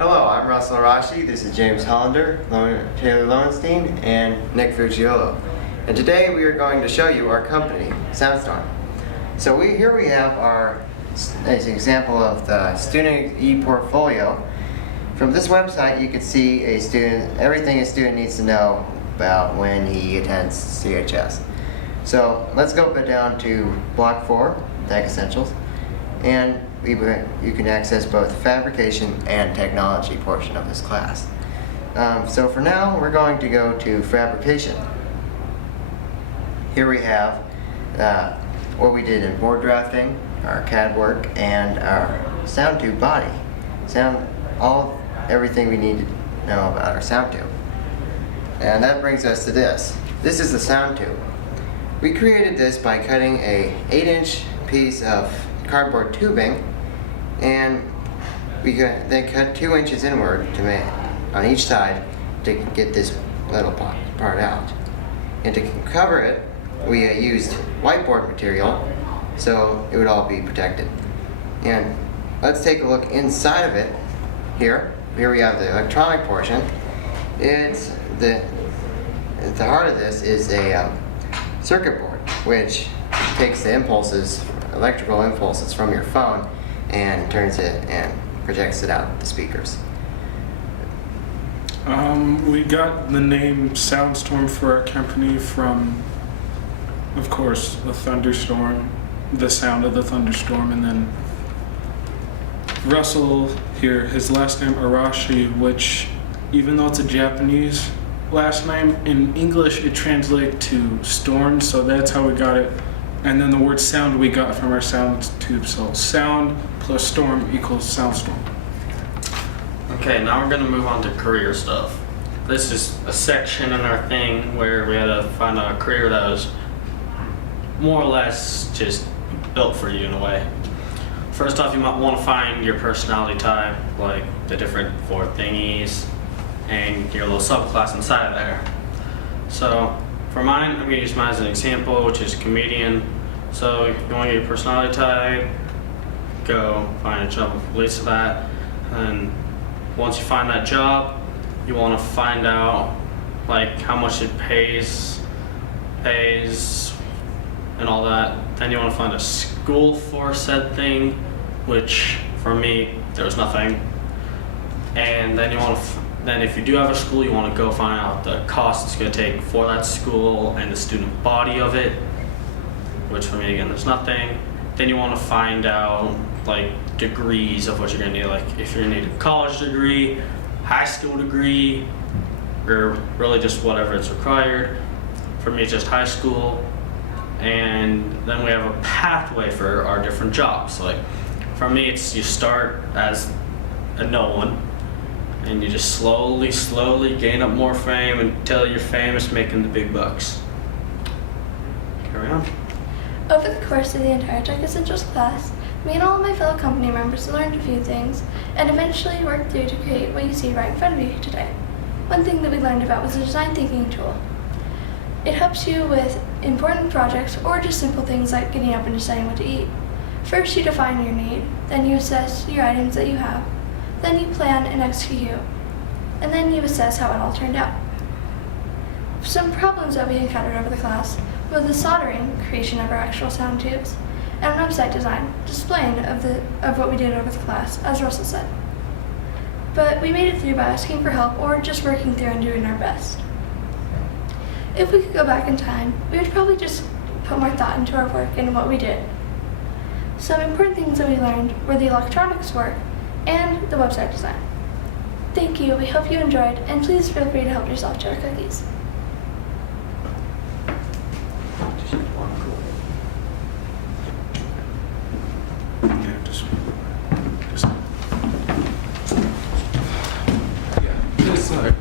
Hello, I'm Russell Arashi. This is James Hollander, Taylor Lowenstein, and Nick Fucciolo. And today we are going to show you our company, Soundstorm. So here we have as an example of the student e-portfolio. From this website you can see everything a student needs to know about when he attends CHS. So let's go down to Block 4, Tech Essentials, and you can access both the fabrication and technology portion of this class. So for now, we're going to go to fabrication. Here we have what we did in board drafting, our CAD work, and our sound tube body. Everything we need to know about our sound tube. And that brings us to this. This is the sound tube. We created this by cutting a 8-inch piece of cardboard tubing, and we then cut 2 inches inward on each side to get this little part out. And to cover it, we used whiteboard material so it would all be protected. And let's take a look inside of it. Here we have the electronic portion. The heart of this is a circuit board, which takes the electrical impulses from your phone and turns it and projects it out the speakers. We got the name Soundstorm for our company from, of course, a thunderstorm, the sound of the thunderstorm, and then Russell here, his last name Arashi, which even though it's a Japanese last name, in English it translates to storm, so that's how we got it. And then the word sound we got from our sound tube, so sound plus storm equals soundstorm. Okay, now we're going to move on to career stuff. This is a section in our thing where we had to find a career that was more or less just built for you in a way. First off, you might want to find your personality type, like the different 4 thingies, and your little subclass inside of there. So for mine, I'm going to use mine as an example, which is comedian. So you want to get your personality type, go find a job that relates to that, and once you find that job, you want to find out like how much it pays, and all that. Then you want to find a school for said thing, which for me there was nothing. And then then if you do have a school, you want to go find out the cost it's going to take for that school and the student body of it, which for me again there's nothing. Then you want to find out like degrees of what you're going to need, like if you're going to need a college degree, high school degree, or really just whatever it's required. For me it's just high school. And then we have a pathway for our different jobs. Like for me it's you start as a no one, and you just slowly gain up more fame until you're famous, making the big bucks. Carry on. Over the course of the entire Tech Essentials class, me and all of my fellow company members learned a few things and eventually worked through to create what you see right in front of you today. One thing that we learned about was a design thinking tool. It helps you with important projects or just simple things like getting up and deciding what to eat. First you define your need, then you assess your items that you have, then you plan and execute, and then you assess how it all turned out. Some problems that we encountered over the class were the soldering, creation of our actual sound tubes, and website design, displaying of what we did over the class, as Russell said. But we made it through by asking for help or just working through and doing our best. If we could go back in time, we would probably just put more thought into our work and what we did. Some important things that we learned were the electronics work and the website design. Thank you, we hope you enjoyed, and please feel free to help yourself to our cookies.